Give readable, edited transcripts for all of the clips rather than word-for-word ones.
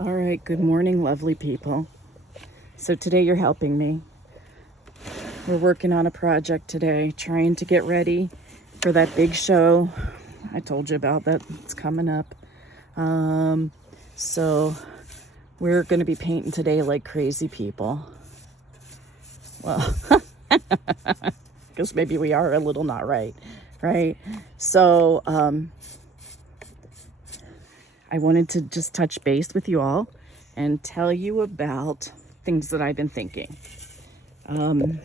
All right, good morning, lovely people. So today you're helping me. We're working on a project today, trying to get ready for that big show I told you about that it's coming up. So we're going to be painting today like crazy people. Well, because maybe we are a little not right? So I wanted to just touch base with you all and tell you about things that I've been thinking. So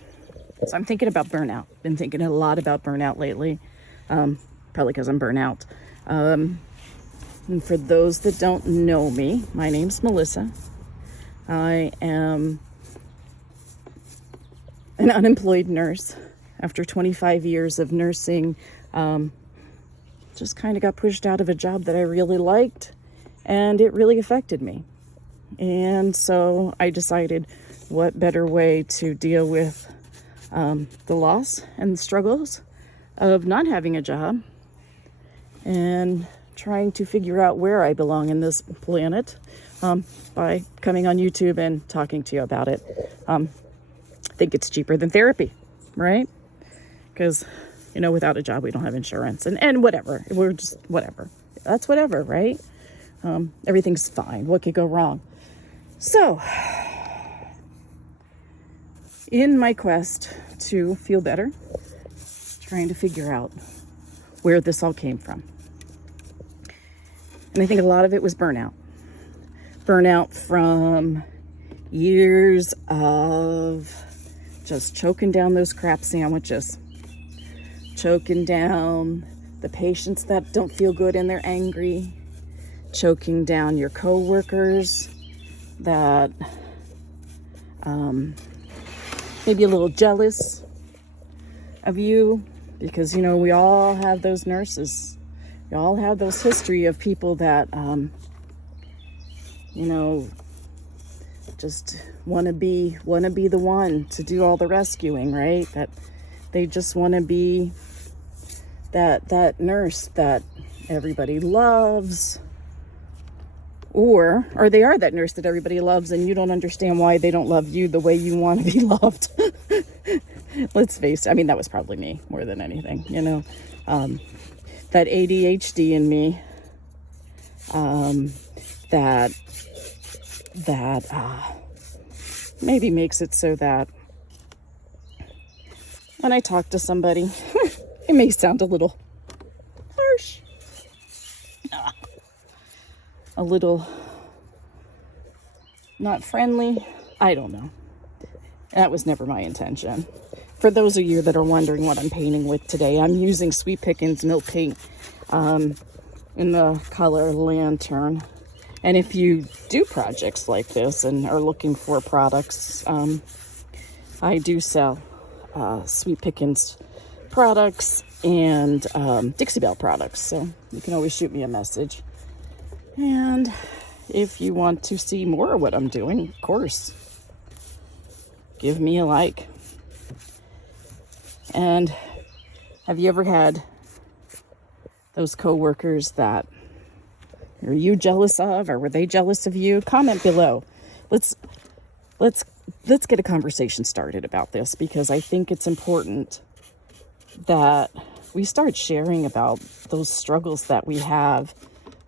I'm thinking about burnout. Been thinking a lot about burnout lately, probably because I'm burnout. And for those that don't know me, my name's Melissa. I am an unemployed nurse. After 25 years of nursing, just kind of got pushed out of a job that I really liked, and it really affected me. And so I decided what better way to deal with the loss and the struggles of not having a job and trying to figure out where I belong in this planet by coming on YouTube and talking to you about it. I think it's cheaper than therapy, right? Because, without a job, we don't have insurance and whatever. We're just whatever. That's whatever, right? Everything's fine. What could go wrong? So, in my quest to feel better, trying to figure out where this all came from. And I think a lot of it was burnout. Burnout from years of just choking down those crap sandwiches. Choking down the patients that don't feel good and they're angry. Choking down your coworkers that maybe a little jealous of you because, we all have those nurses. We all have those history of people that, just want to be the one to do all the rescuing, right? That they just want to be that nurse that everybody loves, or they are that nurse that everybody loves and you don't understand why they don't love you the way you want to be loved. Let's face it. That was probably me more than anything, that ADHD in me, that maybe makes it so that when I talk to somebody, it may sound a little harsh, a little not friendly. I don't know. That was never my intention. For those of you that are wondering what I'm painting with today, I'm using Sweet Pickins Milk Paint in the color Lantern. And if you do projects like this and are looking for products, I do sell Sweet Pickins products and Dixie Belle products. So you can always shoot me a message. And if you want to see more of what I'm doing, of course, give me a like. And have you ever had those coworkers that are you jealous of, or were they jealous of you? Comment below. Let's get a conversation started about this, because I think it's important that we start sharing about those struggles that we have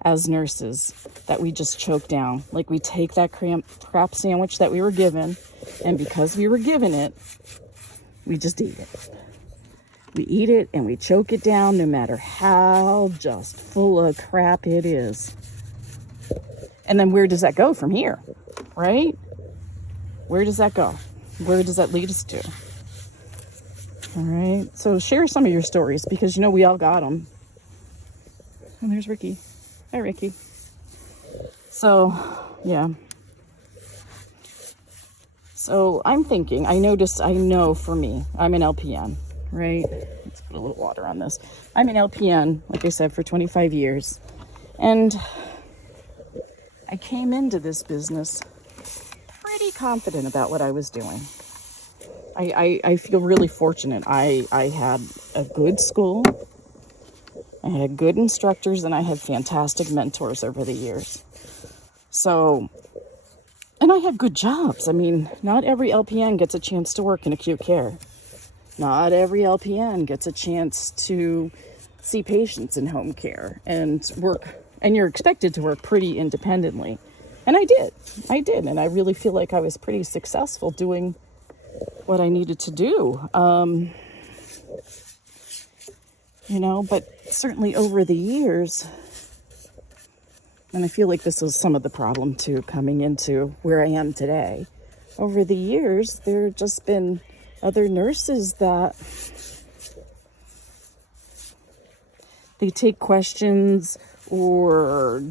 as nurses that we just choke down. Like, we take that crap sandwich that we were given, and because we were given it, we just eat it. We eat it and we choke it down no matter how just full of crap it is. And then where does that go from here, right? Where does that go? Where does that lead us to? All right. So share some of your stories, because, we all got them. And there's Ricky. Hi, Ricky. So, yeah. So I'm thinking, I know for me, I'm an LPN, right? Let's put a little water on this. I'm an LPN, like I said, for 25 years. And I came into this business pretty confident about what I was doing. I feel really fortunate. I had a good school. I had good instructors, and I had fantastic mentors over the years. So, and I have good jobs. I mean, not every LPN gets a chance to work in acute care. Not every LPN gets a chance to see patients in home care and work, and you're expected to work pretty independently. And I did. And I really feel like I was pretty successful doing what I needed to do. But certainly over the years, and I feel like this was some of the problem too, coming into where I am today. Over the years, there have just been other nurses that they take questions or,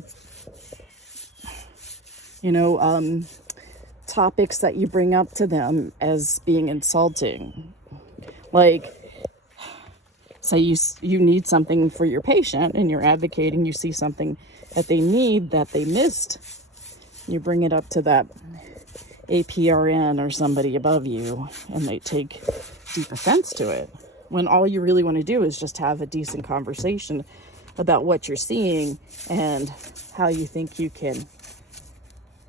topics that you bring up to them as being insulting. Like, say you need something for your patient and you're advocating, you see something that they need that they missed. You bring it up to that APRN or somebody above you and they take deep offense to it. When all you really want to do is just have a decent conversation about what you're seeing and how you think you can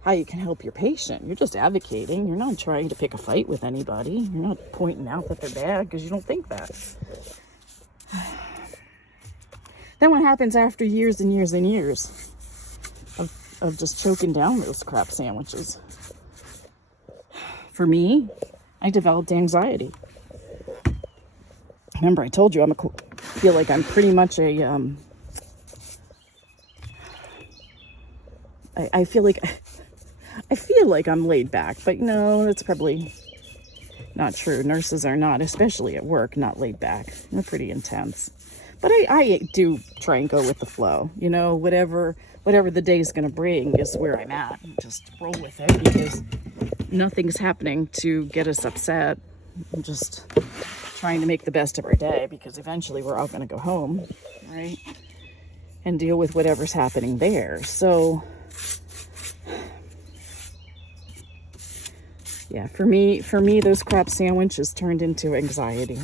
help your patient. You're just advocating. You're not trying to pick a fight with anybody. You're not pointing out that they're bad because you don't think that. Then what happens after years and years and years of just choking down those crap sandwiches? For me, I developed anxiety. Remember, I told you feel like I'm pretty much I feel like I'm laid back, but no, that's probably not true. Nurses are not, especially at work, not laid back. They're pretty intense. But I do try and go with the flow. Whatever the day's going to bring is where I'm at. Just roll with it because nothing's happening to get us upset. I'm just trying to make the best of our day because eventually we're all going to go home, right? And deal with whatever's happening there. So, yeah, for me, those crap sandwiches turned into anxiety.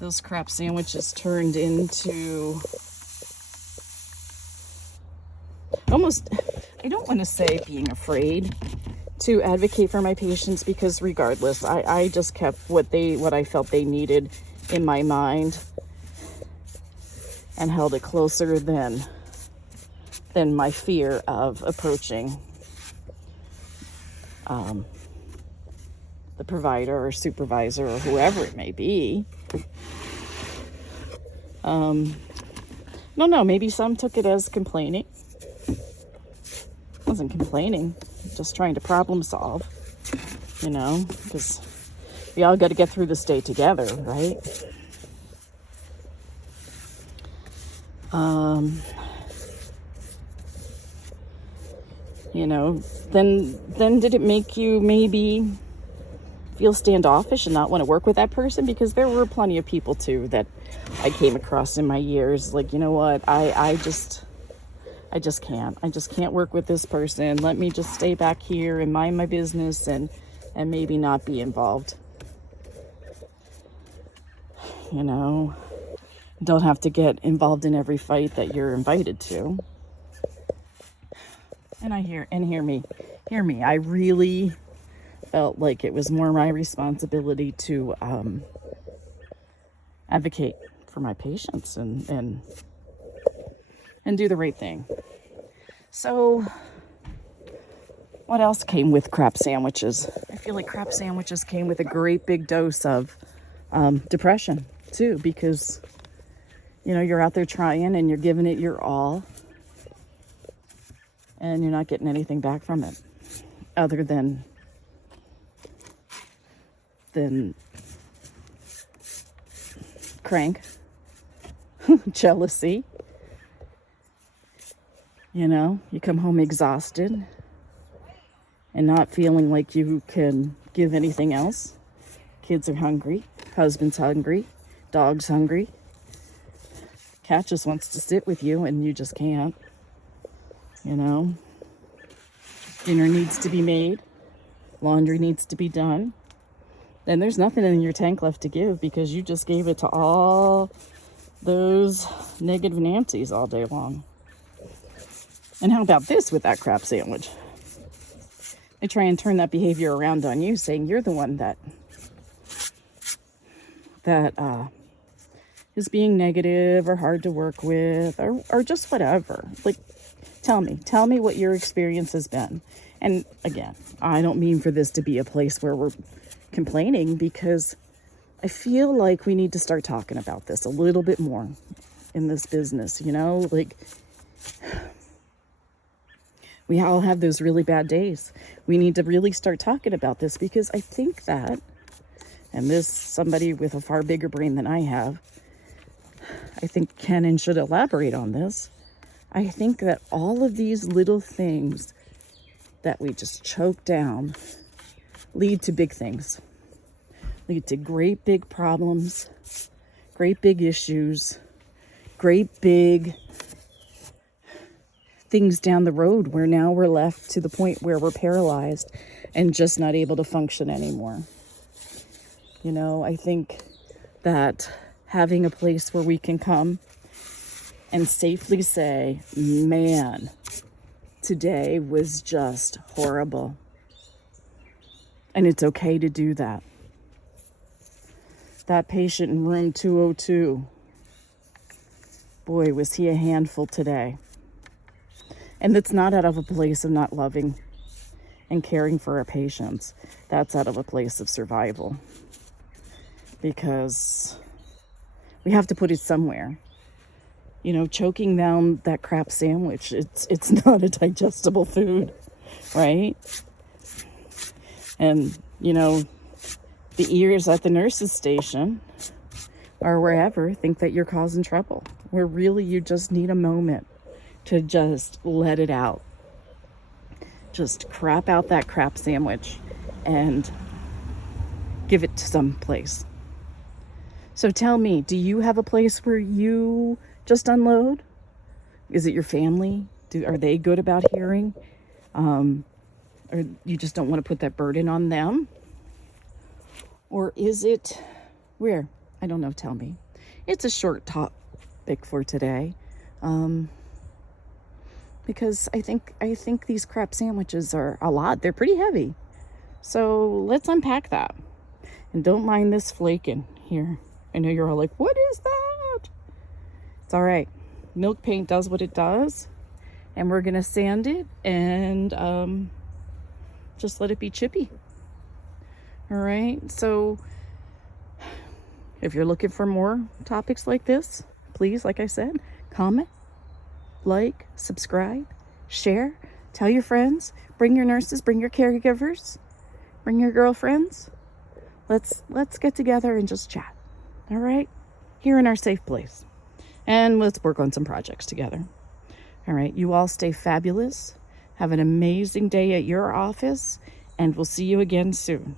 Those crap sandwiches turned into almost, I don't want to say being afraid to advocate for my patients because regardless, I just kept what I felt they needed in my mind and held it closer than my fear of approaching the provider or supervisor or whoever it may be. No, maybe some took it as complaining. I wasn't complaining, just trying to problem solve, because we all got to get through this day together, right? Then did it make you maybe feel standoffish and not want to work with that person? Because there were plenty of people too that I came across in my years. Like, you know what? I just can't. I just can't work with this person. Let me just stay back here and mind my business and maybe not be involved. Don't have to get involved in every fight that you're invited to. And hear me. I really felt like it was more my responsibility to advocate for my patients and do the right thing. So what else came with crap sandwiches? I feel like crap sandwiches came with a great big dose of depression too, because you're out there trying and you're giving it your all and you're not getting anything back from it other than crank, jealousy. You come home exhausted and not feeling like you can give anything else. Kids are hungry, husband's hungry, dog's hungry. Cat just wants to sit with you and you just can't. Dinner needs to be made. Laundry needs to be done. Then there's nothing in your tank left to give because you just gave it to all those negative Nancy's all day long. And how about this with that crap sandwich? They try and turn that behavior around on you, saying you're the one that is being negative or hard to work with, or just whatever. Like, tell me what your experience has been. And again, I don't mean for this to be a place where we're complaining, because I feel like we need to start talking about this a little bit more in this business, you know? Like, we all have those really bad days. We need to really start talking about this, because I think that, and this, somebody with a far bigger brain than I have, I think can and should elaborate on this. I think that all of these little things that we just choke down lead to big things, lead to great big problems, great big issues, great big things down the road, where now we're left to the point where we're paralyzed and just not able to function anymore. You know, I think that having a place where we can come and safely say, man, today was just horrible. And it's okay to do that. That patient in room 202, boy, was he a handful today. And it's not out of a place of not loving and caring for our patients. That's out of a place of survival. Because we have to put it somewhere. You know, choking down that crap sandwich, it's not a digestible food, right? And, you know, the ears at the nurse's station or wherever think that you're causing trouble, where really you just need a moment to just let it out. Just crap out that crap sandwich and give it to some place. So tell me, do you have a place where you just unload? Is it your family? Are they good about hearing? Or you just don't want to put that burden on them? Or is it where? I don't know, tell me. It's a short topic for today. Because I think these crap sandwiches are a lot. They're pretty heavy. So let's unpack that. And don't mind this flaking here. I know you're all like, what is that? It's all right. Milk paint does what it does. And we're going to sand it and just let it be chippy. All right. So if you're looking for more topics like this, please, like I said, comment, like, subscribe, share, tell your friends, bring your nurses, bring your caregivers, bring your girlfriends. Let's get together and just chat. All right? Here in our safe place. And let's work on some projects together. All right, you all stay fabulous. Have an amazing day at your office, and we'll see you again soon.